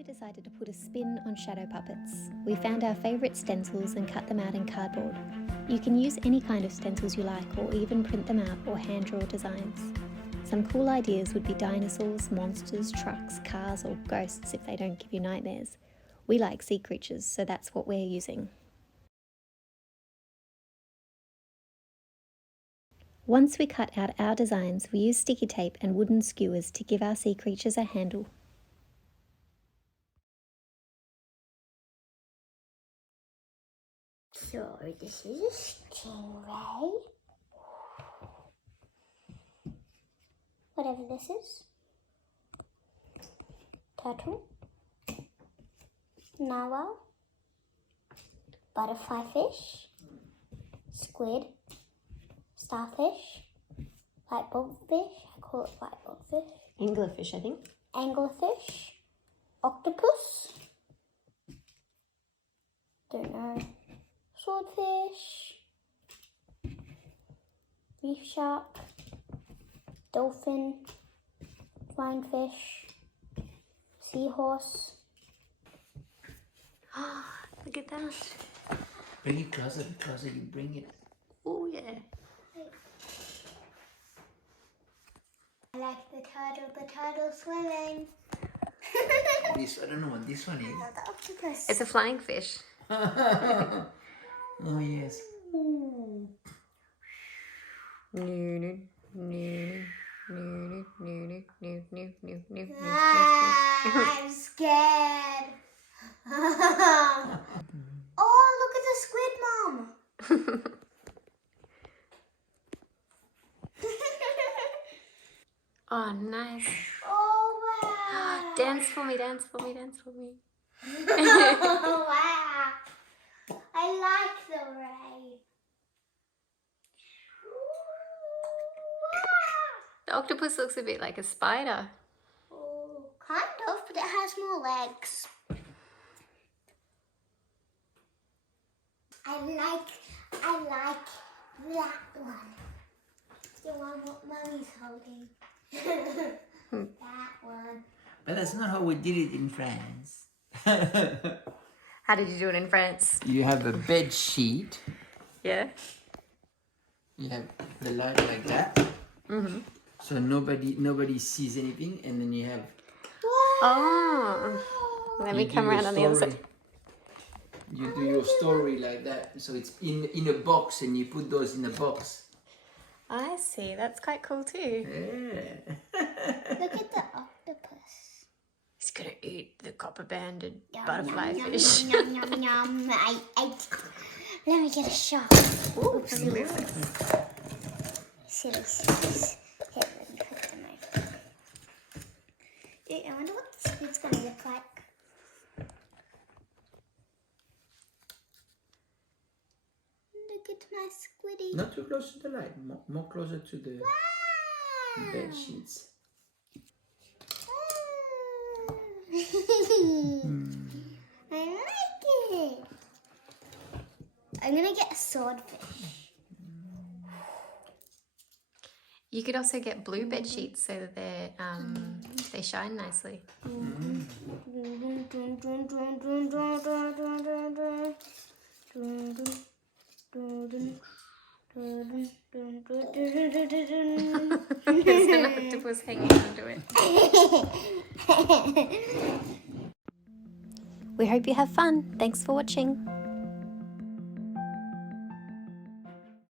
we decided to put a spin on shadow puppets. We found our favourite stencils and cut them out in cardboard. You can use any kind of stencils you like, or even print them out or hand draw designs. Some cool ideas would be dinosaurs, monsters, trucks, cars, or ghosts if they don't give you nightmares. We like sea creatures, so that's what we're using. Once we cut out our designs, we used sticky tape and wooden skewers to give our sea creatures a handle. So this is a stingray. Whatever this is. Turtle. Narwhal. Butterfly fish. Squid. Starfish. White bulb fish. I call it white bulb fish. Anglerfish, I think. Anglerfish. Octopus. Don't know. Swordfish, reef shark, dolphin, flying fish, seahorse. Look at that. Bring it closer, you bring it. Oh yeah. I like the turtle swimming. This, I don't know what this one is. The octopus. It's a flying fish. Oh yes. I'm scared. Oh, look at the squid, Mom. Oh, nice. Oh, wow. Dance for me, dance for me, dance for me. Oh, wow. I like the rain. The octopus looks a bit like a spider. Oh, kind of, but it has more legs. I like that one. The one what Mummy's holding. That one. But that's not how we did it in France. How did you do it in France? You have a bed sheet. Yeah. You have the light like that. Mm-hmm. So nobody sees anything, and then you have. Oh. Let me come around on the other side. You do your story like that. So it's in a box, and you put those in a box. I see. That's quite cool too. Yeah. Look at the octopus. He's gonna eat the copper-banded butterfly fish. Yum, yum, yum. Let me get a shot. Ooh, silly scissors. Silly scissors. Here, let me put them over. I wonder what the squid's gonna look like. Look at my squiddy. Not too close to the light. More closer to the Wow. bed sheets. I like it. I'm gonna get a swordfish. You could also get blue bed sheets so that they shine nicely. There's an octopus hanging onto it. We hope you have fun. Thanks for watching.